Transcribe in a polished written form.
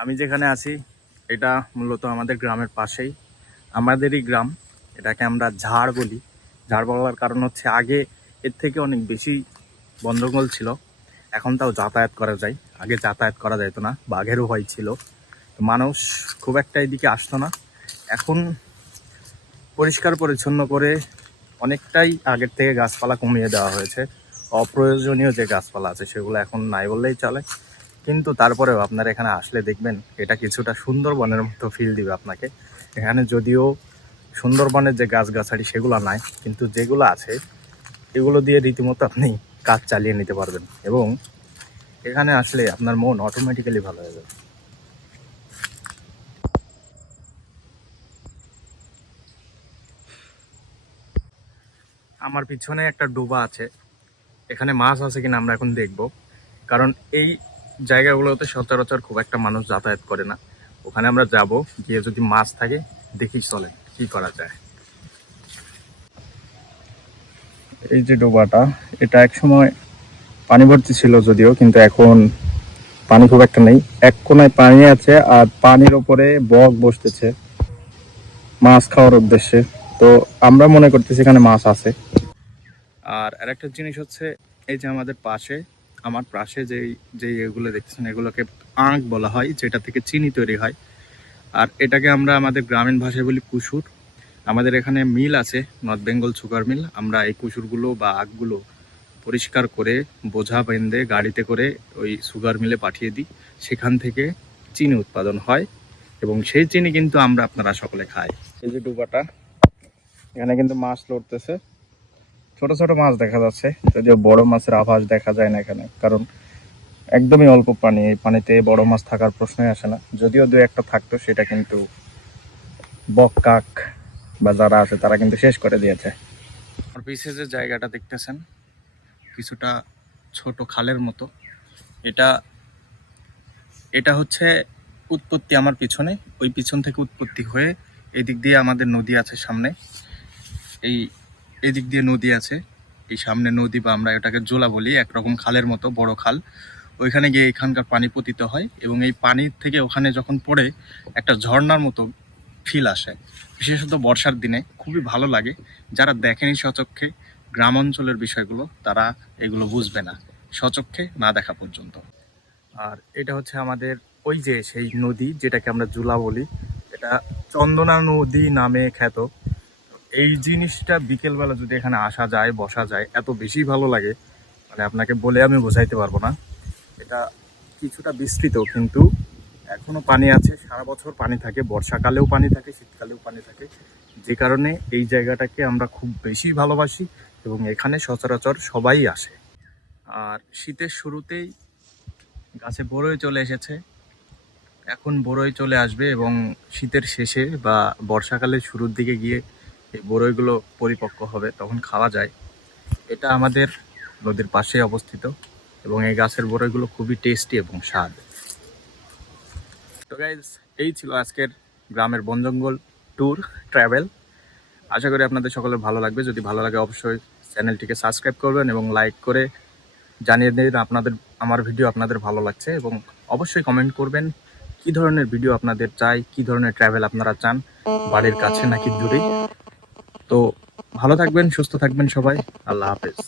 আমি যেখানে আছি এটা মূলত আমাদের গ্রামের পাশেই, আমাদেরই গ্রাম। এটাকে আমরা ঝাড় বলি। ঝাড় বলার কারণ হচ্ছে আগে এর থেকে অনেক বেশি বন জঙ্গল ছিল, এখন তাও যাতায়াত করা যায়। আগে যাতায়াত করা যেত না, বাঘেরও ভয় ছিল, মানুষ খুব একটা এদিকে আসতো না। এখন পরিষ্কার পরিচ্ছন্ন করে অনেকটাই আগের থেকে গাছপালা কমিয়ে দেওয়া হয়েছে। অপ্রয়োজনীয় যে গাছপালা আছে সেগুলো এখন নাই বললেই চলে। কিন্তু তারপরেও আপনারা এখানে আসলে দেখবেন এটা কিছুটা সুন্দরবনের মতো ফিল দিবে আপনাকে। এখানে যদিও সুন্দরবনের যে গাছগাছালি সেগুলো নাই, কিন্তু যেগুলো আছে এগুলো দিয়ে রীতিমতো আপনি কাজ চালিয়ে নিতে পারবেন এবং এখানে আসলে আপনার মন অটোমেটিক্যালি ভালো হয়ে যাবে। আমার পিছনে একটা ডোবা আছে, এখানে মাছ আছে কিনা আমরা এখন দেখব, কারণ এই জায়গাগুলোতে সচরাচর খুব একটা মানুষ যাতায়াত করে না। ওখানে আমরা যাব, গিয়ে যদি মাছ থাকে দেখি, চলেন কি করা যায়। এই যে ডোবাটা, এটা এক সময় পানি ভর্তি ছিল যদিও, কিন্তু এখন পানি খুব একটা নেই। এক কোনায় পানি আছে আর পানির ওপরে বক বসতেছে মাছ খাওয়ার উদ্দেশ্যে। তো আমরা মনে করতেছি এখানে মাছ আছে। আর আরেকটা জিনিস হচ্ছে, এই যে আমাদের পাশে, আমার পাশে যেই যেই এগুলো দেখতেছেন এগুলোকে আঁখ বলা হয়, যেটা থেকে চিনি তৈরি হয়। আর এটাকে আমরা আমাদের গ্রামীণ ভাষায় বলি কুসুর। আমাদের এখানে মিল আছে, নর্থ বেঙ্গল সুগার মিল। আমরা এই কুসুরগুলো বা আখগুলো পরিষ্কার করে বোঝা বেঁধে গাড়িতে করে ওই সুগার মিলে পাঠিয়ে দিই, সেখান থেকে চিনি উৎপাদন হয় এবং সেই চিনি কিন্তু আমরা আপনারা সকলে খাই। এই যে ডুবাটা, এখানে কিন্তু মাছ লড়তেছে, ছোট ছোট মাছ দেখা যাচ্ছে, যদিও বড় মাছের আভাস দেখা যায় না এখানে, কারণ একদমই অল্প পানি। এই পানিতে বড় মাছ থাকার প্রশ্নই আসে না। যদিও দু একটা থাকতো, সেটা কিন্তু বক কাক বা যারা আছে তারা কিন্তু শেষ করে দিয়েছে। আর পিছে যে জায়গাটা দেখতেছেন কিছুটা ছোট খালের মতো, এটা এটা হচ্ছে উৎপত্তি আমার পিছনে, ওই পিছন থেকে উৎপত্তি হয়ে এদিক দিয়ে আমাদের নদী আছে সামনে। এই এদিক দিয়ে নদী আছে, এই সামনে নদী, বা আমরা এটাকে জোলা বলি, একরকম খালের মতো বড় খাল। ওইখানে গিয়ে এখানকার পানি পতিত হয় এবং এই পানির থেকে ওখানে যখন পড়ে একটা ঝর্ণার মতো ফিল আসে। বিশেষত বর্ষার দিনে খুবই ভালো লাগে। যারা দেখেনি স্বচক্ষে গ্রাম অঞ্চলের বিষয়গুলো, তারা এগুলো বুঝবে না স্বচক্ষে না দেখা পর্যন্ত। আর এটা হচ্ছে আমাদের ওই যে সেই নদী যেটাকে আমরা জুলা বলি, এটা চন্দনা নদী নামে খ্যাত। এই জিনিসটা বিকেলবেলা যদি এখানে আসা যায়, বসা যায়, এত বেশি ভালো লাগে, মানে আপনাকে বলে আমি বোঝাইতে পারবো না। এটা কিছুটা বিস্তৃত, কিন্তু এখনো পানি আছে, সারা বছর পানি থাকে, বর্ষাকালেও পানি থাকে, শীতকালেও পানি থাকে, যে কারণে এই জায়গাটাকে আমরা খুব বেশি ভালোবাসি এবং এখানে সচরাচর সবাই আসে। আর শীতের শুরুতেই গাছে বরই চলে এসেছে, এখন বরই চলে আসবে এবং শীতের শেষে বা বর্ষাকালের শুরুর দিকে গিয়ে এই বরইগুলো পরিপক্ক হবে, তখন খাওয়া যায়। এটা আমাদের নদীর পাশে অবস্থিত এবং এই গাছের বরইগুলো খুবই টেস্টি এবং স্বাদ। তো গাইজ, এই ছিল আজকের গ্রামের বন জঙ্গল ট্যুর ট্রাভেল। আশা করি আপনাদের সকলের ভালো লাগবে। যদি ভালো লাগে অবশ্যই চ্যানেলটিকে সাবস্ক্রাইব করবেন এবং লাইক করে জানিয়ে দিন আমার ভিডিও আপনাদের ভালো লাগছে, এবং অবশ্যই কমেন্ট করবেন কি ধরনের ভিডিও আপনাদের চাই, কি ধরনের ট্রাভেল আপনারা চান, বাড়ির কাছে নাকি দূরে। তো ভালো থাকবেন, সুস্থ থাকবেন সবাই। আল্লাহ হাফেজ।